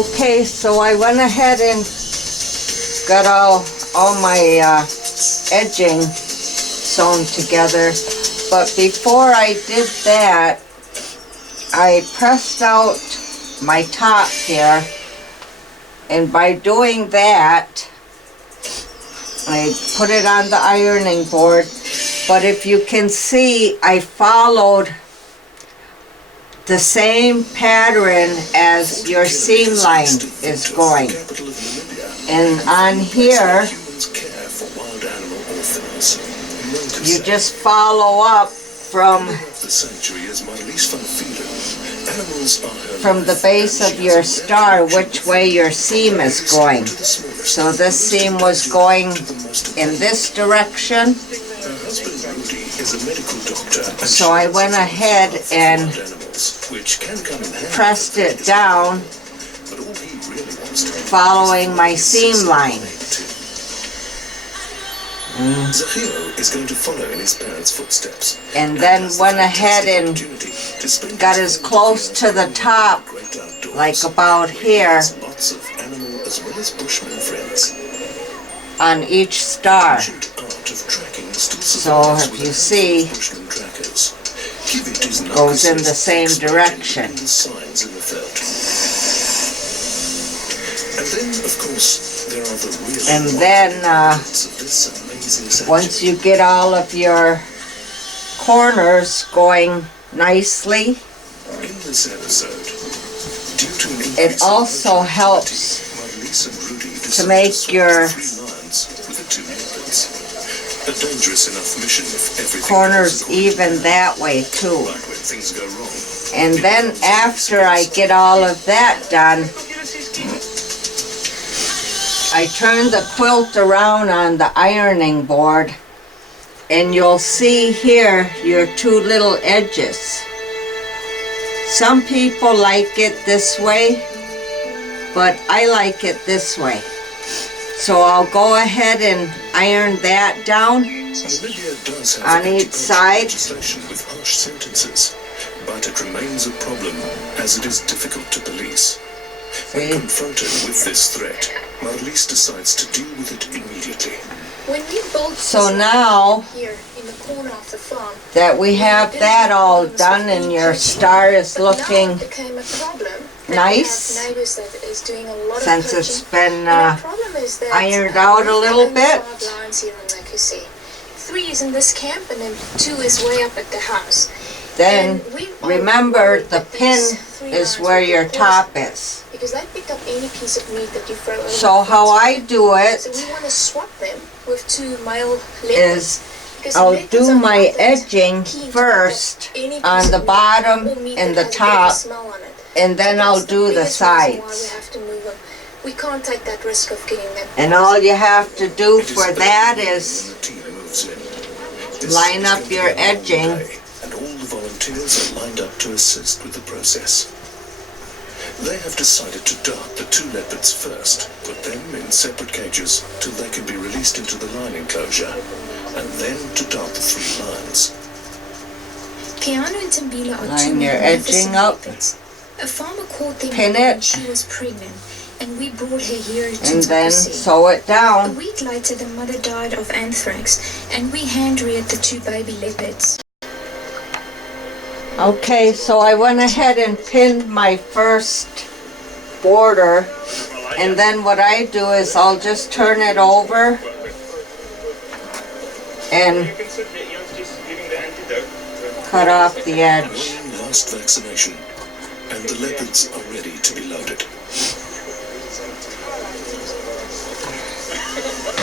Okay, so I went ahead and got all my edging sewn together, but before I did that, I pressed out my top here, and by doing that, I put it on the ironing board. But if you can see, I followed the same pattern as your seam line is going. And on here, you just follow up from the base of your star which way your seam is going. So this seam was going in this direction. So I went ahead and pressed it down, following my seam line. Zahiro is going to follow in his parents' footsteps. And then went ahead and got as close to the top, like about here, Lots of animal as well as bushman friends. on each star. Ancient art of tracking still So survives if with you our see, bushman trackers. Kivit is now goes in the considered same expert direction. in the signs in the veld. And then, of course, there are the real And then elements of this amazing section. once you get all of your corners going nicely, In this episode, due to an it increase also in helps Marlies and Rudy to decide make swap your the 3 lines with the 2 leopards. A dangerous enough mission if everything corners goes according to even plan. that way too. But when things go wrong, And then after I get all of that done, I turn the quilt around on the ironing board, and you'll see here your 2 little edges. Some people like it this way, but I like it this way. So I'll go ahead and iron that down Olivia does have on each side. legislation with harsh sentences, but it remains a problem as it is difficult to police. When See? confronted with this threat, Marlies decides to deal with it immediately. When we built So now here in the corner of the farm, that we have that all done and your star is but now looking it became a problem. And nice, we have neighbors that is doing a lot since of it's poaching. been And the problem is that, ironed out a we've little got bit. 5 lines here on Nakusi. 3 is in this camp and then 2 is way up at the house. Then And we are remember worried the that pin these 3 is lines where will your get top poisoned, is. because they pick up any piece of meat that you throw over. So how I do So it we want to swap them with 2 male leopards. is Because I'll leopards do are my not that edging keen to pick first up any piece on of the meat bottom or meat and that the has a bit of a top, smell on it. and then So I'll that's do the biggest reason why we sides. have to move them. We can't take that risk of getting them. And all you have to do It is for early that when is the team moves in. This line is up going to your be a long edging. day, and all the volunteers are lined up to assist with the process. They have decided to dart the 2 leopards first, put them in separate cages till they can be released into the line enclosure, and then to dart the 3 lines. Piano and Tambila are Line 2 your magnificent edging up. leopards. A farmer caught them Pin when it. she was pregnant, and we brought her here to and then Takusi. sew it A down. week later, the mother died of anthrax, and we hand-reared the 2 baby leopards. Okay, so I went ahead and pinned my first border, and then what I do is I'll just turn it over and cut off the edge. One last vaccination, and the leopards are ready to be loaded.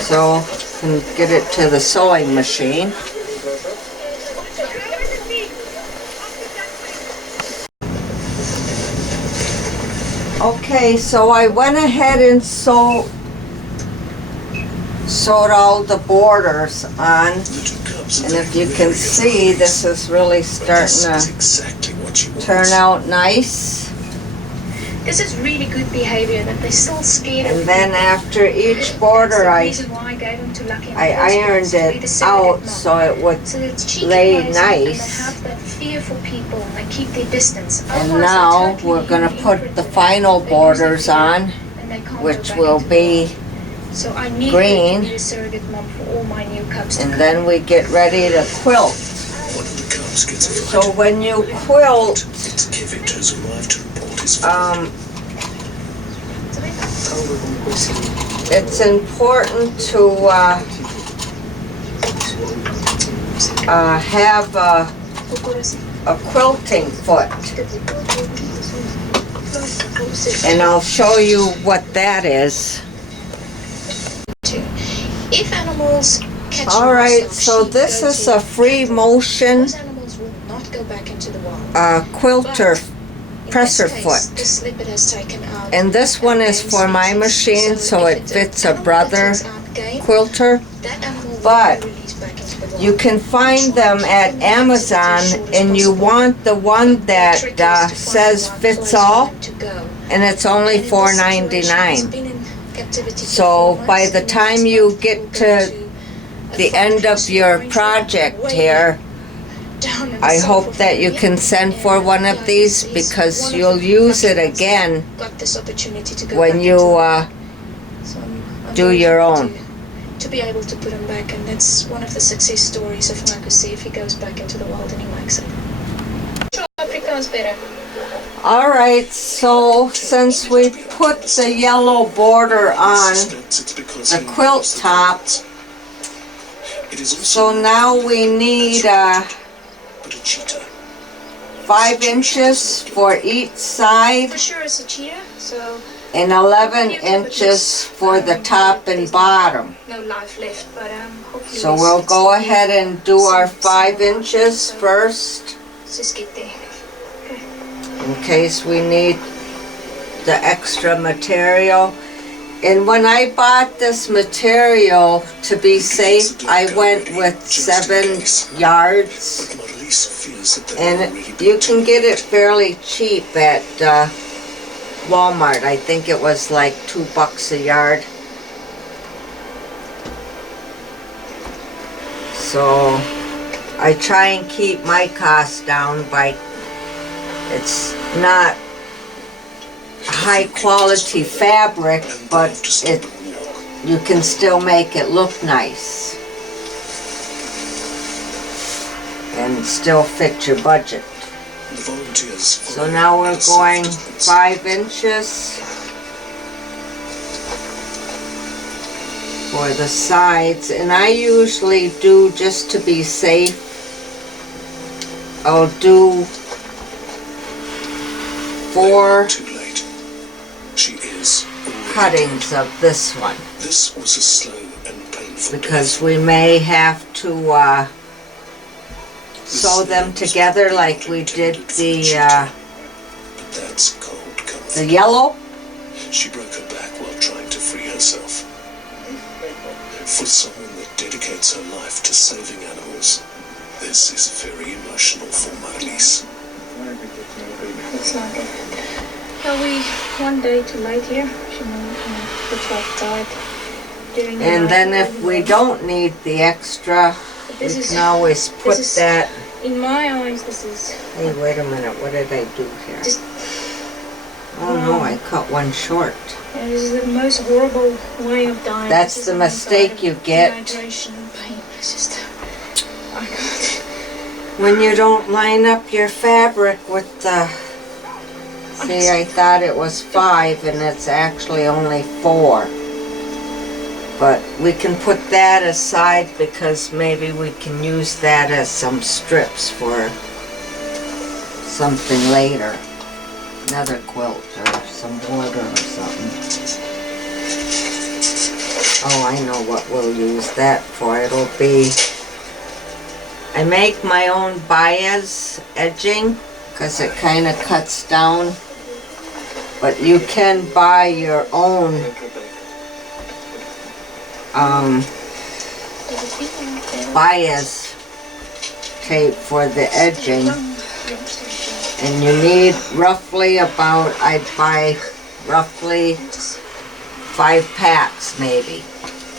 So I can get it to the sewing machine. Okay, so I went ahead and sewed all the borders on, The 2 cubs and if you can see, this is really starting This is to exactly what you want. turn out nice. This is really good behavior, that they're still scared of And you. then after each That's border, the I reason why I gave them to Lucky in the I first place, ironed to be the it surrogate out mom. so it would So it's cheeky lay ways, and they nice. have that fear for people, and they keep their distance. And Otherwise, now they're totally we're gonna put the imprinted. final They lose their borders fear, on, and they can't go which back will into the be world. So I need green. her to be the surrogate mom for all my new cubs to and come. then we get ready to quilt. One of the cubs gets a So fright. when you quilt, It's Kivit who's arrived to report his it's important to have a quilting foot, and I'll show you what that is. If animals catch Alright, livestock, so sheep, this goats, is a free motion those animals will not go back into the wild. quilter In presser this case, foot. the snippet has taken out And this one is game for my species. machine, so if it it's fits an a animal brother that takes out game, quilter. that animal will But be released back into the wild. You can find them at Amazon, and you want the one that says fits all, and it's only $4.99. So by the time you get to the end of your project here, I hope that you can send for one of these, because you'll use it again when you do your own. To be able to put him back, and that's one of the success stories of Marcus. See if he goes back into the wild and he makes it. Afrikaans better. Alright, so since we put the yellow border on the quilt top, so now we need 5 inches for each side For sure it's a cheetah, so and 11 inches for the top and bottom. no life left, but hopefully So we'll go ahead and do our 5 inches first, just get there. in case we need the extra material. And when I bought this material, to be safe, I went with 7 yards. And you can get it fairly cheap at Walmart. I think it was like $2 a yard. So I try and keep my costs down by, it's not high quality fabric, but you can still make it look nice and still fit your budget. So now we're going 5 inches for the sides, and I usually do, just to be safe, I'll do 4 cuttings of this one, This was a slow and painful because we may have to sew them together like we did the but that's cold comfort. the yellow. She broke her back while trying to free herself. For someone that dedicates her life to saving animals, this is very emotional for Marlies. Looks like it. Are we one day too late here? She looks like died during the And night. then if we don't need the extra, we This is- can always put this is- that. In my eyes, this is Hey, wait a minute, what did I do here? just, Oh no, I cut one short. this is the most horrible way of dying. That's This is the an mistake anxiety, you get. dehydration and pain. It's just, I can't. When you don't line up your fabric with the... See, I thought it was 5 and it's actually only 4. But we can put that aside because maybe we can use that as some strips for something later. Another quilt or some border or something. Oh, I know what we'll use that for. It'll be... I make my own bias edging because it kind of cuts down. But you can buy your own bias tape for the edging. And you need roughly about, I'd buy roughly 5 packs maybe,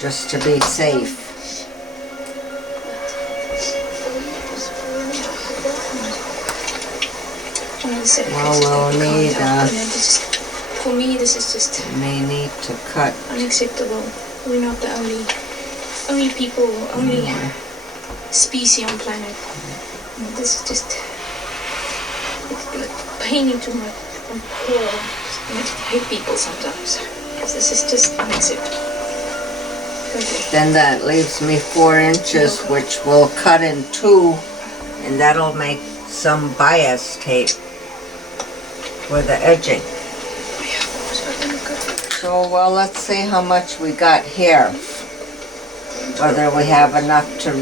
just to be safe. Well, we'll need, for me, this is just may need to cut. unacceptable. We're not the only people, only species on planet. This is just, it's like painting to my core. I hate people sometimes. This is just unacceptable. Okay. Then that leaves me 4 inches, which we'll cut in 2, and that'll make some bias tape for the edging. So, well, let's see how much we got here. Whether we have enough to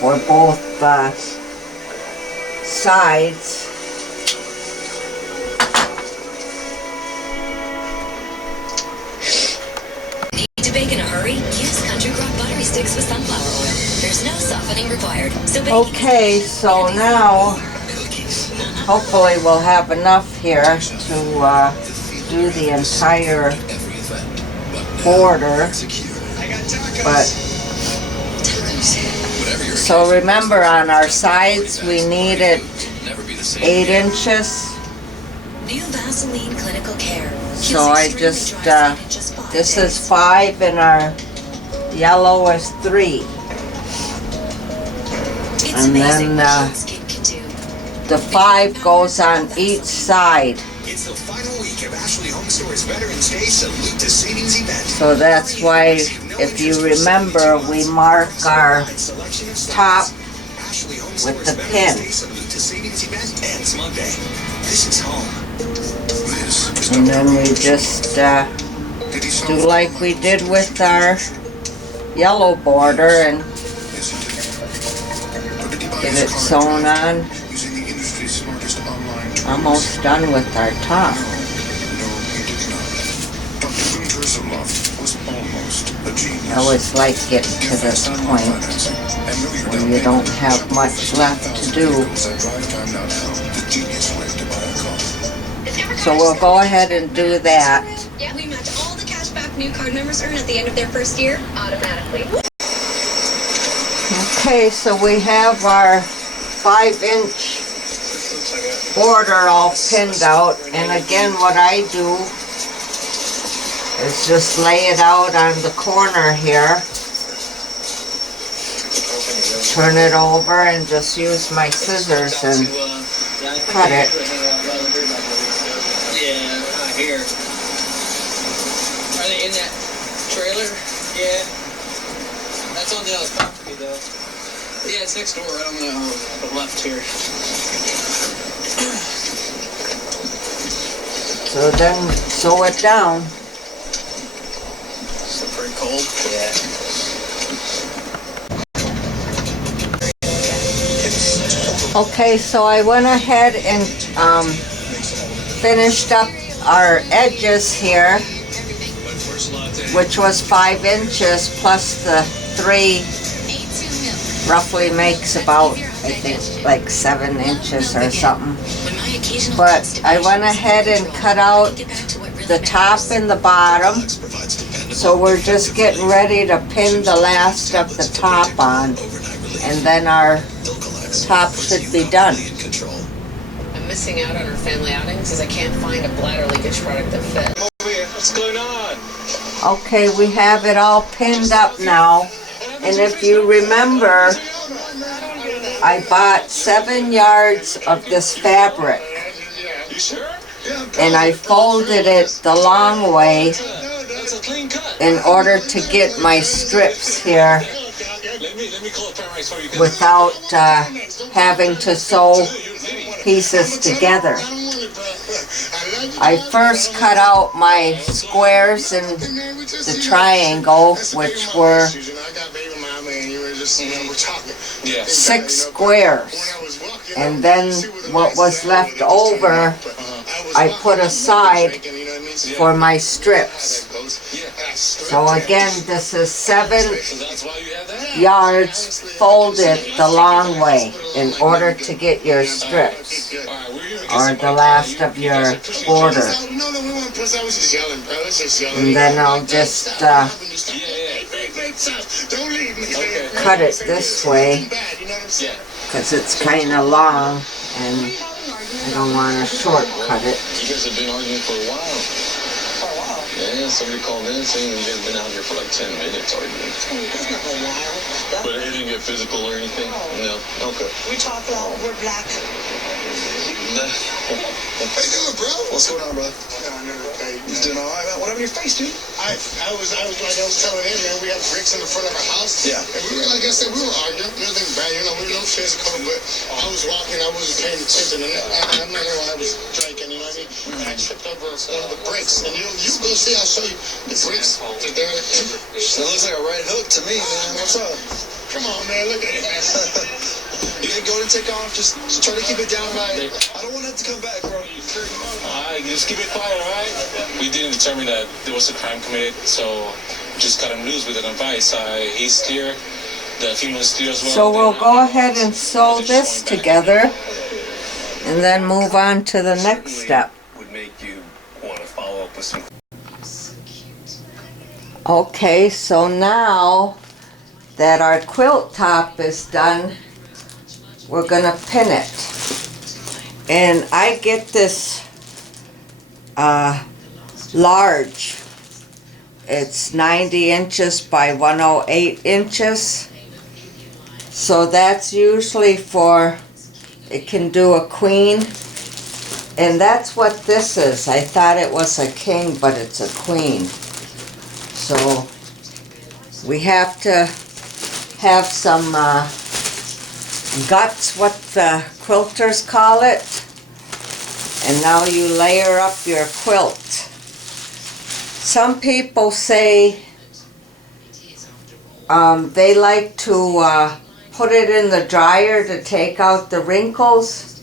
for both sides. Need to bake in a hurry? Use Country Crock buttery sticks with sunflower oil. There's no softening required. So okay, so now hopefully we'll have enough here to do the entire border. But so remember, on our sides we needed 8 inches. New Vaseline Clinical Care. So I just this is 5 and our yellow is 3. And then the 5 goes on each side. It's the final week of Ashley Home Store's Veterans Day Salute to Savings event. So that's why, if you remember, we mark our top with the pin. Salute to Savings event ends Monday. This is home. And then we just do like we did with our yellow border and get it sewn on. Almost done with our top. I always like getting to this point when you don't have much left to do. So we'll go ahead and do that. Yeah, we match all the cashback new card members earn at the end of their first year automatically. Okay, so we have our 5-inch border all pinned out, and again what I do is just lay it out on the corner here, turn it over, and just use my scissors and cut it. Yeah, here. Are they in that trailer? Yeah. That's on the other property though. Yeah, it's next door, right on the left here. So then sew it down. Still pretty cold? Yeah. Okay, so I went ahead and finished up our edges here, which was 5 inches plus the 3, roughly makes about, I think, like 7 inches or something. But I went ahead and cut out the top and the bottom, so we're just getting ready to pin the last of the top on, and then our top should be done. I'm missing out on our family outings because I can't find a bladderly dish product that fits. What's going on? Okay, we have it all pinned up now, and if you remember, I bought 7 yards of this fabric, and I folded it the long way in order to get my strips here without having to sew pieces together. I first cut out my squares in the triangle, which were 6 squares, and then what was left over I put aside for my strips. So again, this is 7 yards folded the long way in order to get your strips. or the last of your border. No, we weren't pissed. I was just yelling, bro. I was just yelling. And then I'll just Don't leave me. cut it this way, because it's kind of long, and I don't want to shortcut it. You guys have been arguing for a while. For a while? Yeah, somebody called in saying you guys have been out here for like 10 minutes arguing. It's not a while. But it didn't get physical or anything? No? Okay. We talk loud. We're black. How you doing, bro? What's going on, brother? You doing all right, man? What happened to your face, dude? I was telling him, man, we had bricks in the front of our house. Yeah. And we were, like I said, we were arguing. Nothing bad, we were no physical, but I was walking, I wasn't paying attention, and I'm not gonna lie, I was drinking, you know what I mean? And I tripped over one of the bricks, and you go see, I'll show you the bricks. That looks like a right hook to me, man. What's up? Come on, man, look at it, man. You can go and take off. Just try to keep it down, right? I don't want to have to come back, bro. Alright, just keep it quiet, alright? We didn't determine that there was a crime committed, so just cut him loose with an advice. He's clear, the female is clear as well. So we'll go ahead and sew this together, and then move on to the next step. Would make you want to follow up with some. Okay, so now that our quilt top is done, we're gonna pin it. And I get this large. It's 90 inches by 108 inches. So that's usually for, it can do a queen. And that's what this is. I thought it was a king, but it's a queen. So we have to have some guts, what the quilters call it. And now you layer up your quilt. Some people say they like to put it in the dryer to take out the wrinkles.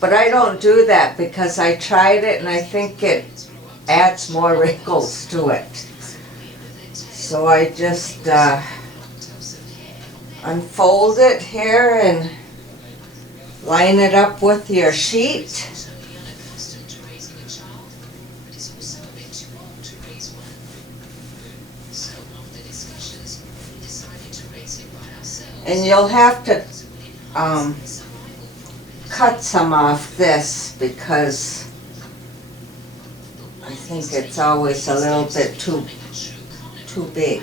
But I don't do that because I tried it and I think it adds more wrinkles to it. So I just unfold it here and line it up with your sheet. And you'll have to cut some off this because I think it's always a little bit too big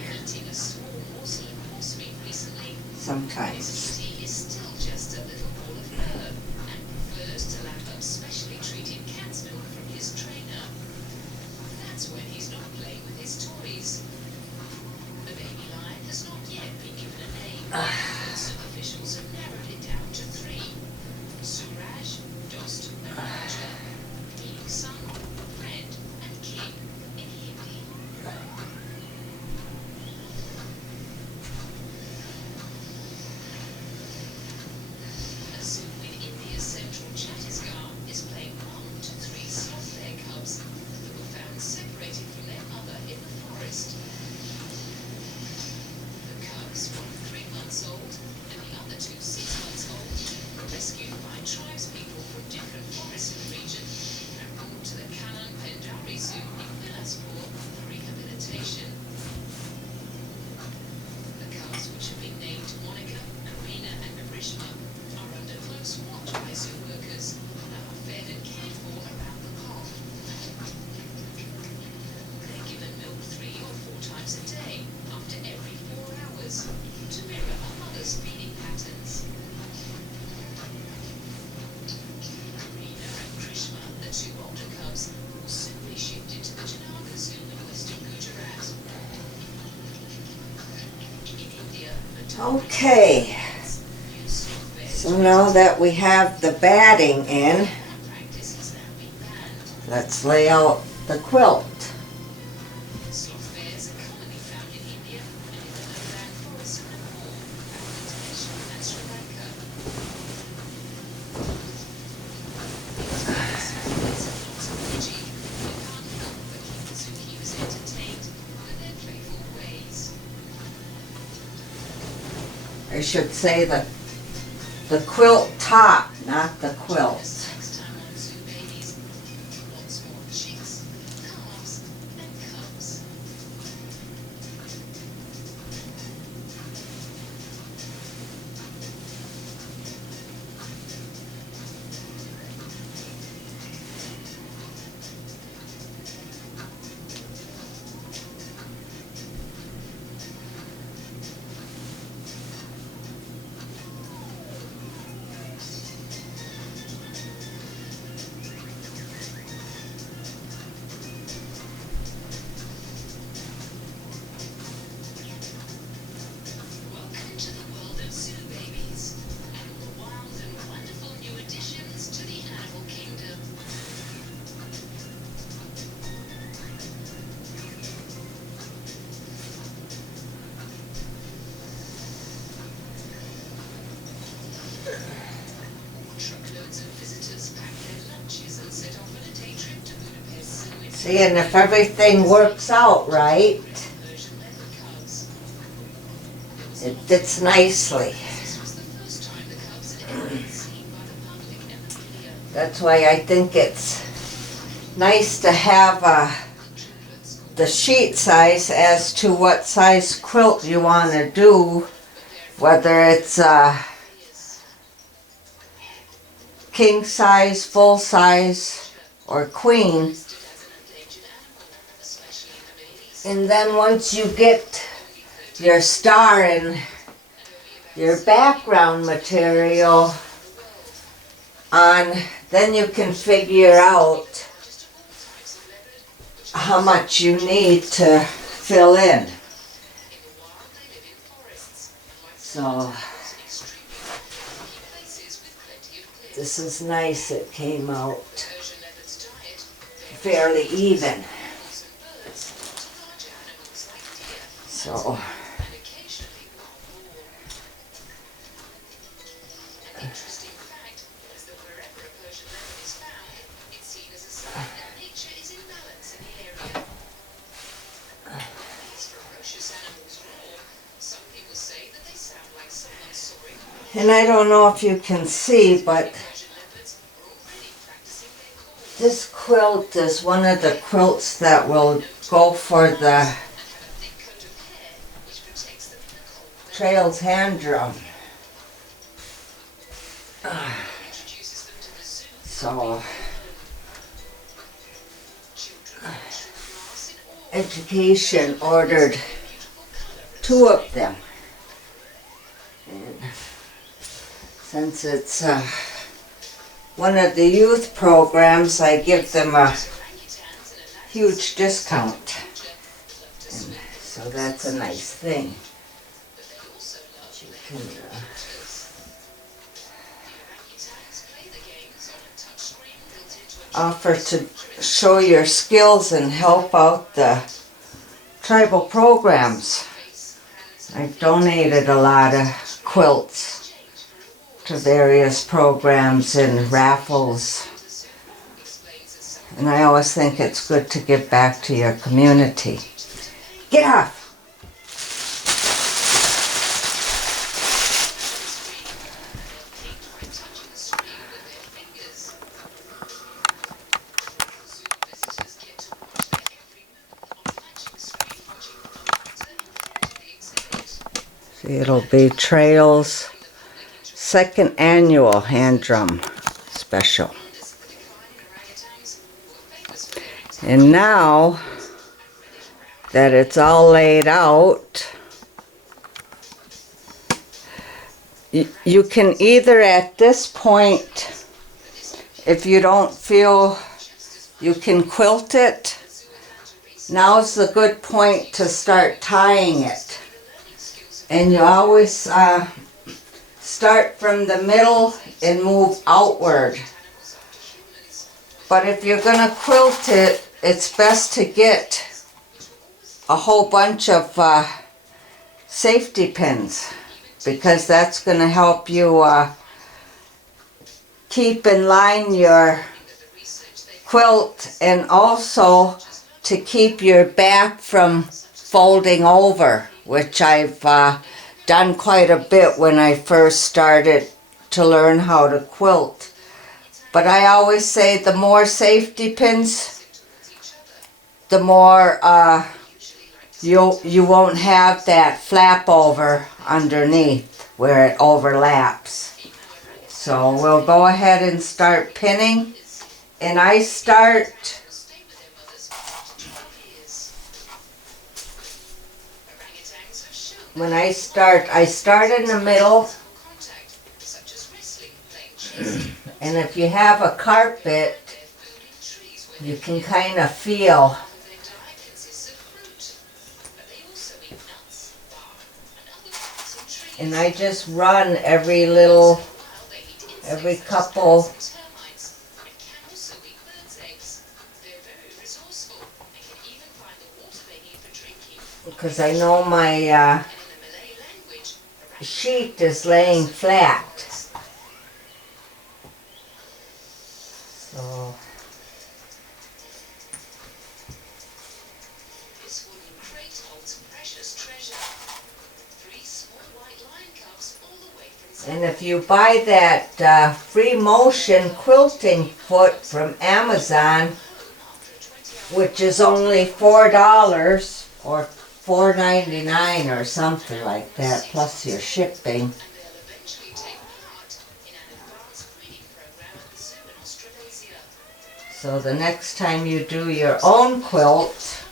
sometimes. Okay, so now that we have the batting in, let's lay out the quilt. I should say the quilt top, not the quilt. See, and if everything works out right, it fits nicely. That's why I think it's nice to have the sheet size as to what size quilt you want to do, whether it's king size, full size, or queen. And then once you get your star and your background material on, then you can figure out how much you need to fill in. So this is nice, it came out fairly even. So and I don't know if you can see, but this quilt is one of the quilts that will go for the Trails hand drum. So Education ordered 2 of them. And since it's one of the youth programs, I give them a huge discount. And so that's a nice thing. You can, offer to show your skills and help out the tribal programs. I've donated a lot of quilts to various programs and raffles, and I always think it's good to give back to your community. Get off! It'll be Trails' 2nd annual hand drum special. And now that it's all laid out, you can either at this point, if you don't feel you can quilt it, now's the good point to start tying it. And you always start from the middle and move outward. But if you're going to quilt it, it's best to get a whole bunch of safety pins, because that's going to help you keep in line your quilt, and also to keep your back from folding over, which I've done quite a bit when I first started to learn how to quilt. But I always say the more safety pins, the more you won't have that flap over underneath where it overlaps. So we'll go ahead and start pinning, and I start I start in the middle, and if you have a carpet, you can kind of feel and I just run every couple because I know my sheet is laying flat. So And if you buy that free motion quilting foot from Amazon, which is only $4 or $4.99 or something like that, plus your shipping. So the next time you do your own quilt,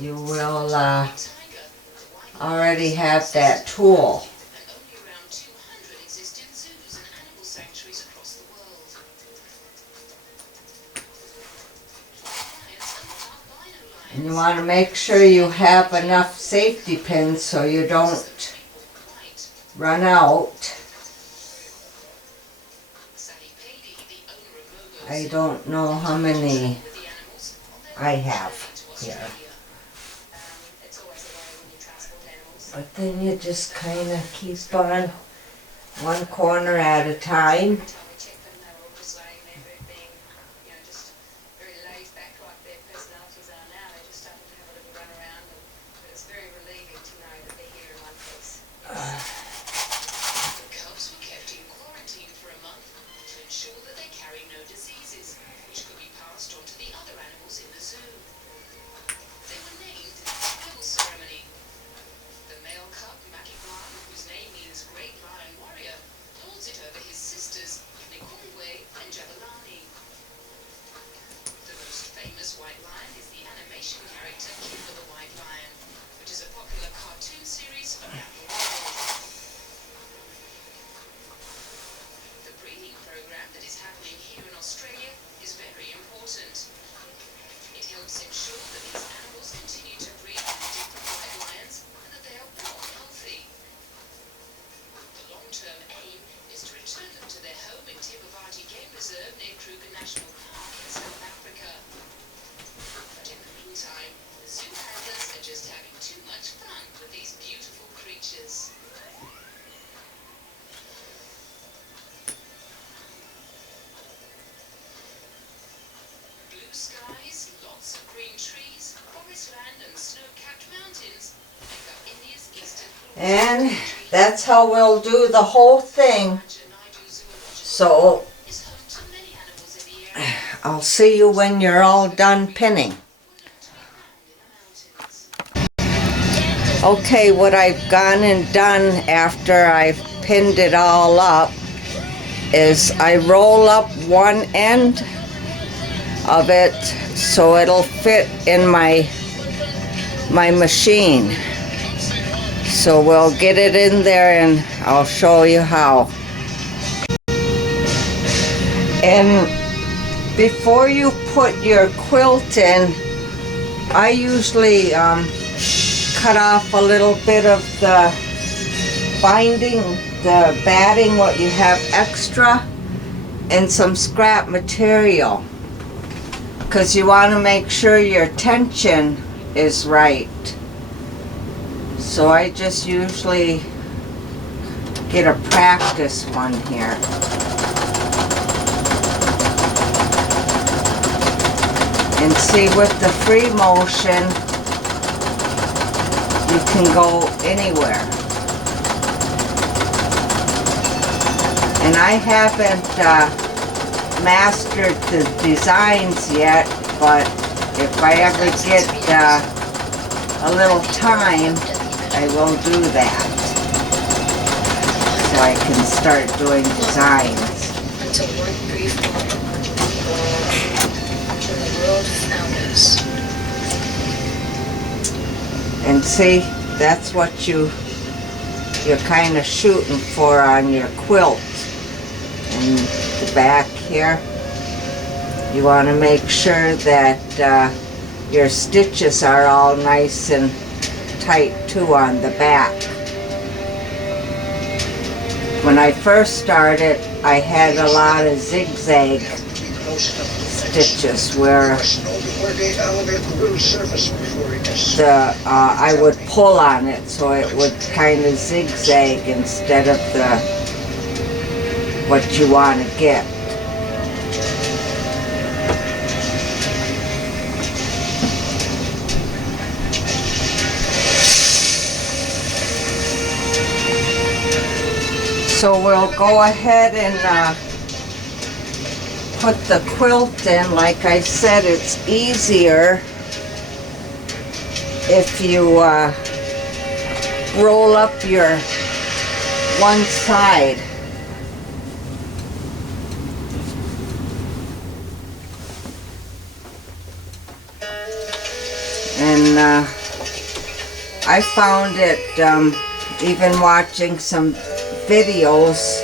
you will already have that tool. And you want to make sure you have enough safety pins so you don't run out. I don't know how many I have here. But then you just kind of keep on one corner at a time. And that's how we'll do the whole thing. So I'll see you when you're all done pinning. Okay, what I've gone and done after I've pinned it all up is I roll up one end of it so it'll fit in my machine. So we'll get it in there and I'll show you how. And before you put your quilt in, I usually cut off a little bit of the binding, the batting, what you have extra, and some scrap material, because you want to make sure your tension is right. So I just usually get a practice one here. And see, with the free motion, you can go anywhere. And I haven't mastered the designs yet, but if I ever get a little time, I will do that. So I can start doing designs. Until one brief moment, when the world found us. And see, that's what you're kind of shooting for on your quilt. And the back here, you want to make sure that your stitches are all nice and tight too on the back. When I first started, I had a lot of zigzag stitches where I would pull on it so it would kind of zigzag instead of what you want to get. So we'll go ahead and put the quilt in. Like I said, it's easier if you roll up your one side. And I found it, even watching some videos,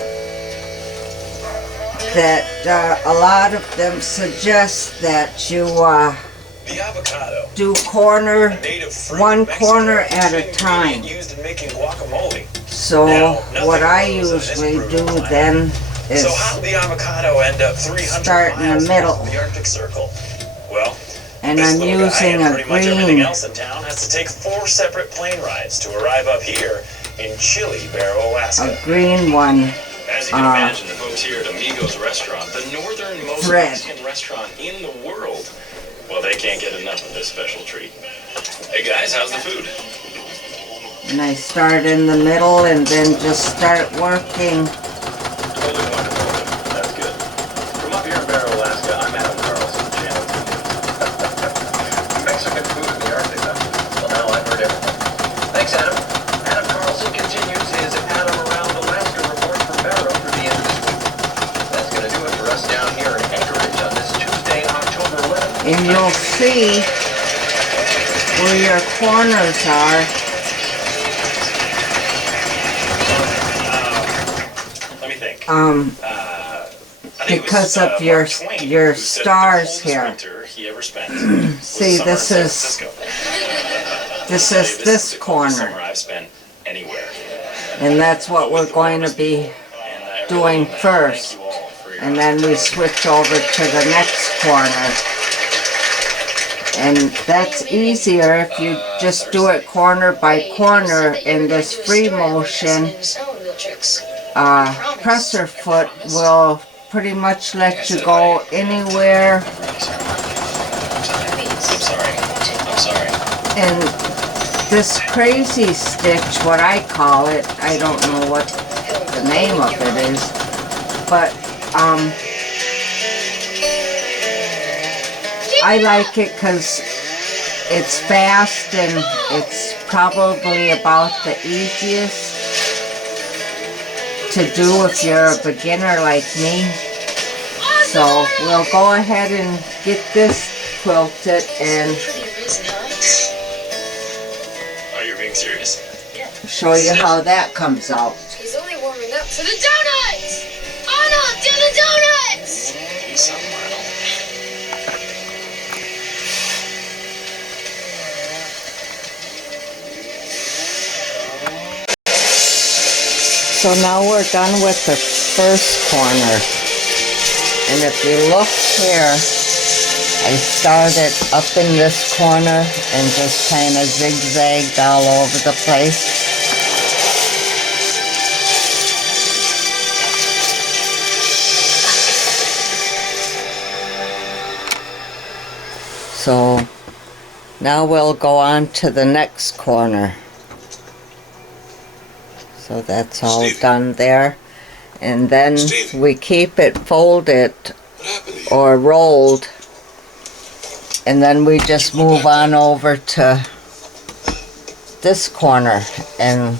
that a lot of them suggest that you The avocado, do corner, a native fruit one Mexican corner at a ingredient time. used in making guacamole. So Now, nothing what I grows in this usually brutal do climate. then is So how did the avocado end up 300 start in the miles middle. north of the Arctic Circle? Well, And this I'm little guy using and a pretty much everything green else in town has to take 4 separate plane rides to arrive up here in chilly Barrow, Alaska. one. As you can imagine, the folks here at Amigo's restaurant, the northernmost Thread. Mexican restaurant in the world, well, they can't get enough of this special treat. Hey guys, how's the food? And I start in the middle and then just start working. Totally wonderful. That's good. From up here in Barrow, Alaska, I'm Adam Carlson, Channel 2 News. Mexican food in the Arctic, huh? Well, now I've heard everything. Thanks, Adam. Adam Carlson continues his Adam Around Alaska report from Barrow for the end of this week. That's going to do it for us down here in Anchorage on this Tuesday, October 11th. And you'll see where your corners are. Let me think. I think it Because was, of your Mark Twain your who said stars the coldest here. winter he ever spent was See, summer in this San is Francisco. this I'll tell is you, this is the coldest corner, summer I've spent anywhere. and that's what we're going to be And I doing really first. thank you all for your And then we switch over to the next corner. And that's easier if you just do it corner by corner. In this free motion, presser foot will pretty much let you go anywhere. I'm sorry. And this crazy stitch, what I call it, I don't know what the name of it is, but I like it because it's fast and it's probably about the easiest to do if you're a beginner like me. So we'll go ahead and get this quilted and Oh, you're being serious? show you how that comes out. He's only warming up for the donuts! Arnold, do the donuts! Do something, Arnold. So now we're done with the first corner. And if you look here, I started up in this corner and just kind of zigzagged all over the place. So now we'll go on to the next corner. So that's all done there. And then we keep it folded or rolled. And then we just move on over to this corner and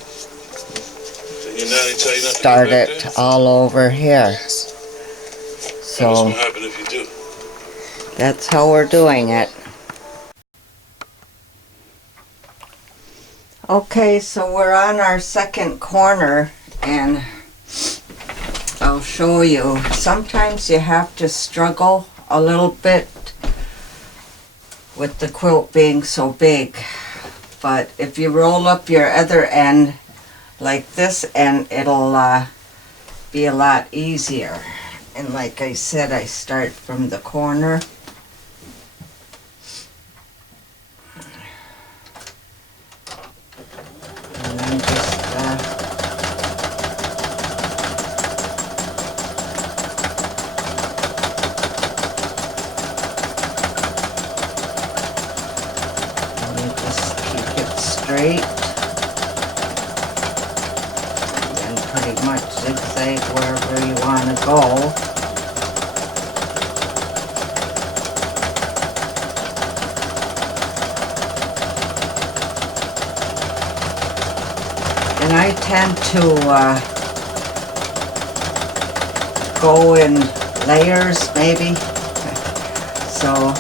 start it all over here. So that's how we're doing it. Okay, so we're on our second corner and I'll show you. Sometimes you have to struggle a little bit with the quilt being so big. But if you roll up your other end like this end, it'll be a lot easier. And like I said, I start from the corner. And then just keep it straight. And then pretty much zigzag and I tend to go in layers maybe. So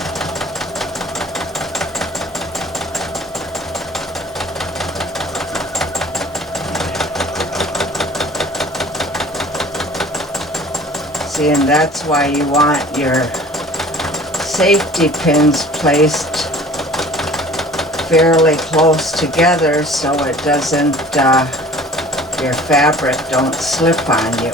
see, and that's why you want your safety pins placed fairly close together so it doesn't, your fabric don't slip on you.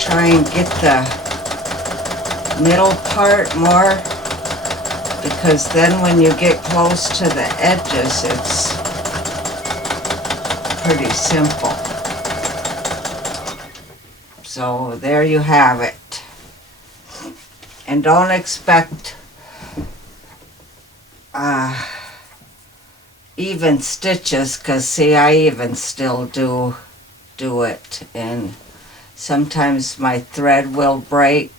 Try and get the middle part more, because then when you get close to the edges it's pretty simple. So there you have it. And don't expect even stitches, because see, I even still do it, and sometimes my thread will break,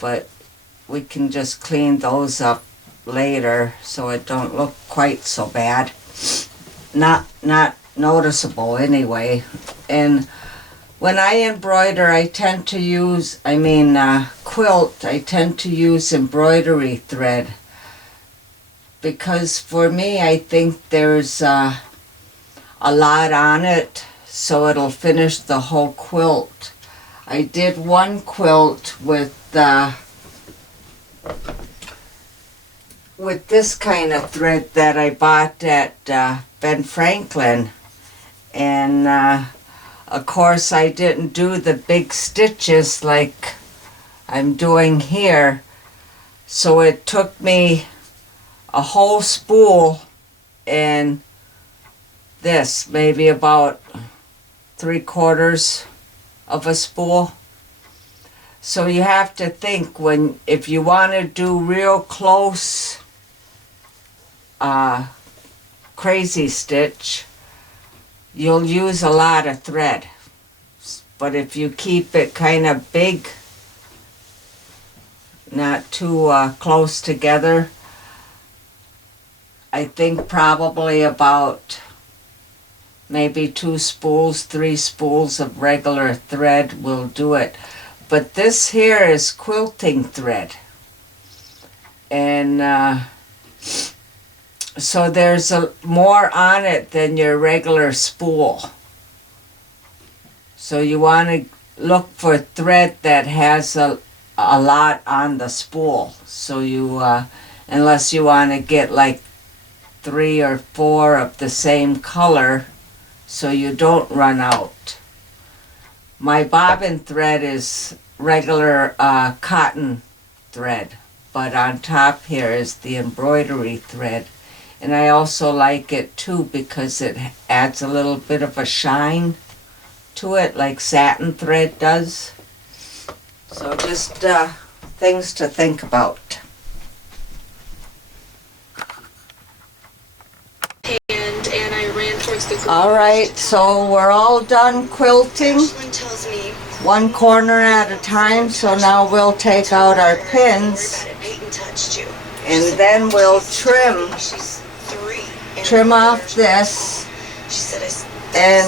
but we can just clean those up later so it don't look quite so bad. Not noticeable anyway. And when I embroider, I tend to use, quilt, I tend to use embroidery thread, because for me, I think there's a lot on it, so it'll finish the whole quilt. I did one quilt with this kind of thread that I bought at Ben Franklin, and of course I didn't do the big stitches like I'm doing here, so it took me a whole spool and this, maybe about 3/4 of a spool. So you have to think, if you want to do real close crazy stitch, you'll use a lot of thread. But if you keep it kind of big, not too close together, I think probably about maybe 2 spools, 3 spools of regular thread will do it. But this here is quilting thread. And so there's more on it than your regular spool. So you want to look for thread that has a lot on the spool. So you, unless you want to get like 3 or 4 of the same color, so you don't run out. My bobbin thread is regular cotton thread, but on top here is the embroidery thread. And I also like it too because it adds a little bit of a shine to it, like satin thread does. So just things to think about. And I ran towards the All right, so we're all done quilting, one corner at a time. So now we'll take out our pins, and then we'll trim off this. And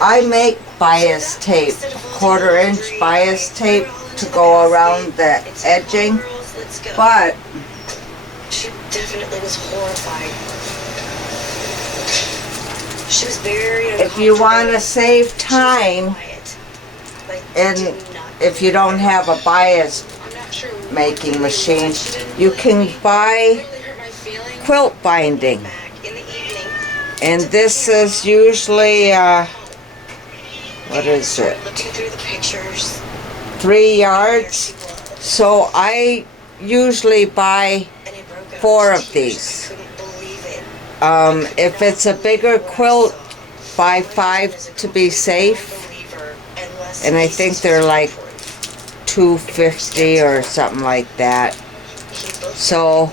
I make bias tape, 1/4 inch bias tape to go around the edging, but she definitely was horrified. She was very if you want to save time, and if you don't have a bias making machine, you can buy quilt binding. And this is usually, what is it? 3 yards. So I usually buy 4 of these. If it's a bigger quilt, buy 5 to be safe. And I think they're like $2.50 or something like that. So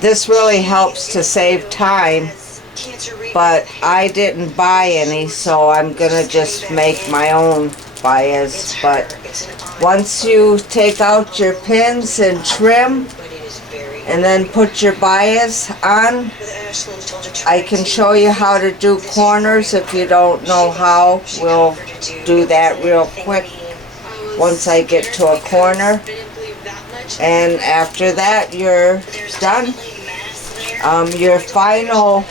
this really helps to save time but I didn't buy any, so I'm gonna just make my own bias. But once you take out your pins and trim and then put your bias on, I can show you how to do corners. If you don't know how, we'll do that real quick once I get to a corner. And after that, you're done. Your final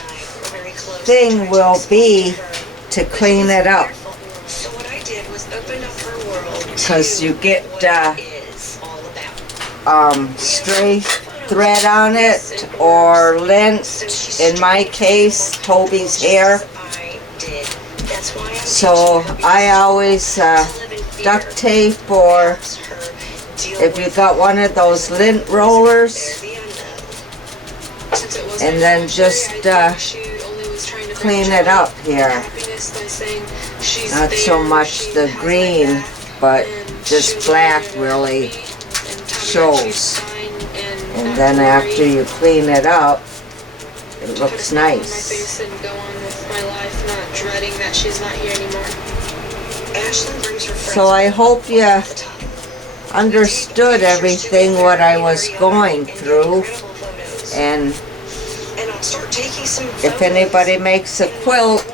thing will be to clean it up, because you get stray thread on it or lint, in my case Toby's hair, so I always duct tape, or if you got one of those lint rollers, and then just clean it up here. Not so much the green, but just black really shows. And then after you clean it up, it looks nice. So I hope you understood everything what I was going through, and if anybody makes a quilt,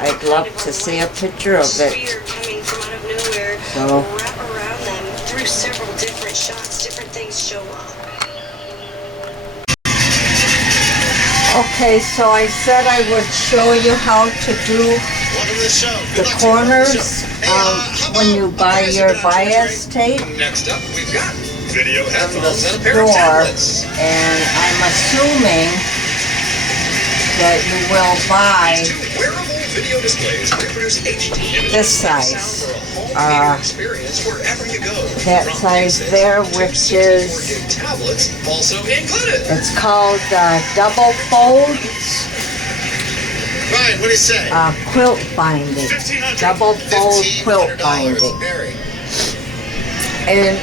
I'd love to see a picture of it. So okay, so I said I would show you how to do the corners when you buy your bias tape Next up, we've got video from the headphones and a pair of store, tablets. and I'm assuming that you will buy Wearable video displays reproduce HD images this size. for a home theater experience wherever you go. That From size Basics there, to which 64 is, gig tablets also included. it's called double fold Ryan, what do you say? quilt binding. Double fold quilt binding. Mary. And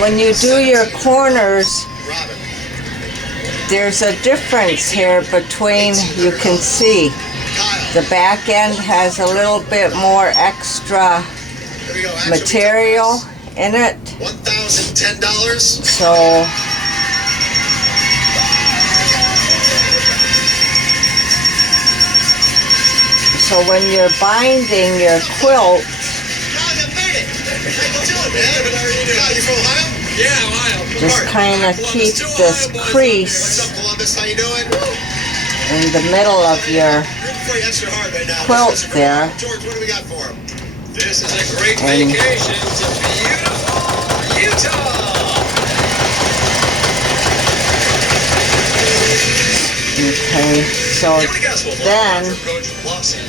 when you do your corners, Robin. there's a difference here between, you can see, Kyle. the back end has a little bit more extra There we go. Action material in it. $1,010. So when you're binding your quilt, Kyle, you made it. How you doing, man? Kyle, you from Ohio? Yeah, Ohio. just kind of keep this What's crease up, Columbus? How you doing? in the middle of your Rooting for you extra hard right now. quilt Listen, there. George, what do we got for him? This is a great And- vacation to beautiful Utah. Okay, so then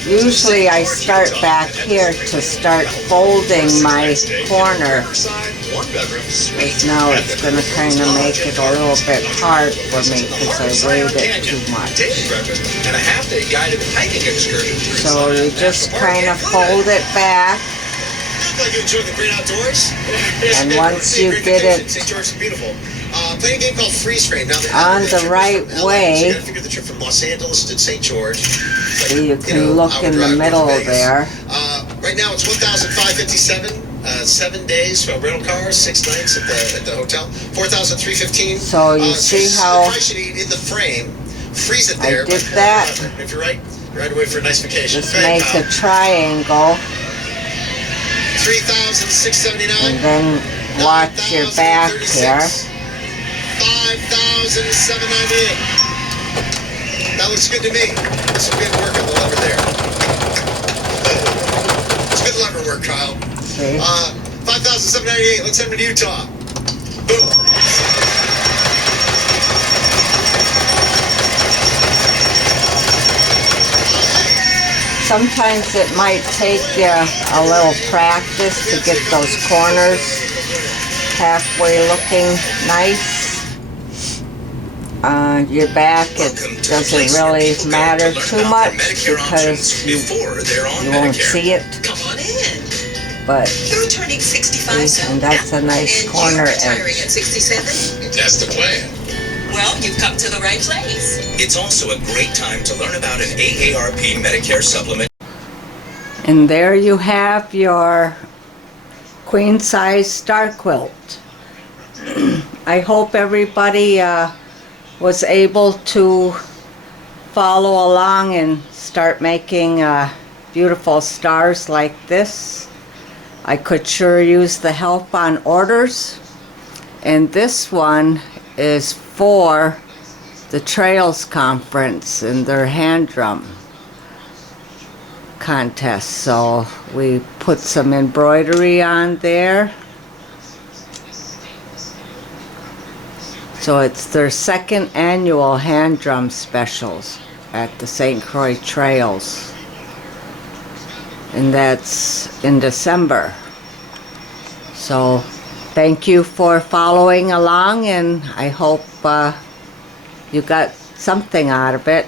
usually I start back here to start folding my corner, because now it's going to kind of make it a little bit hard for me because I weighed it too much. And a half-day guided hiking excursion through So you just kind of fold it back, Look like you enjoy the great outdoors. and once you Great get vacation. it St. George is beautiful. Playing a game called Freeze Frame. Now, on the trip right from LA, way, so you gotta figure the trip from Los Angeles to St. George. Like, you can know, look hour in the drive middle north of Vegas. there. Right now it's 1,557. 7 days for rental cars, 6 nights at the hotel. 4,315. So you see how the price you need in the frame. Freeze it I there. did but, that. If you're right away for a nice vacation. Just Go ahead, make Kyle. a triangle, 3,679. and then watch your back here. 5,798. That looks good to me. That's some good work on the lever there. It's good lever work, Kyle. See? 5,798. Let's head to Utah. Boom. Sometimes it might take you a little practice to get those corners halfway looking nice. Your back, it doesn't really matter too much because you won't see it, Come on in. but You're turning 65 and that's a nice corner edge. at 67? That's the plan. Well, you've come to the right place. It's also a great time to learn about an AARP Medicare supplement. And there you have your queen size star quilt. I hope everybody was able to follow along and start making beautiful stars like this. I could sure use the help on orders. And this one is for the Trails Conference and their hand drum contest. So we put some embroidery on there. So it's their second annual hand drum specials at the St. Croix Trails. And that's in December. So thank you for following along, and I hope you got something out of it.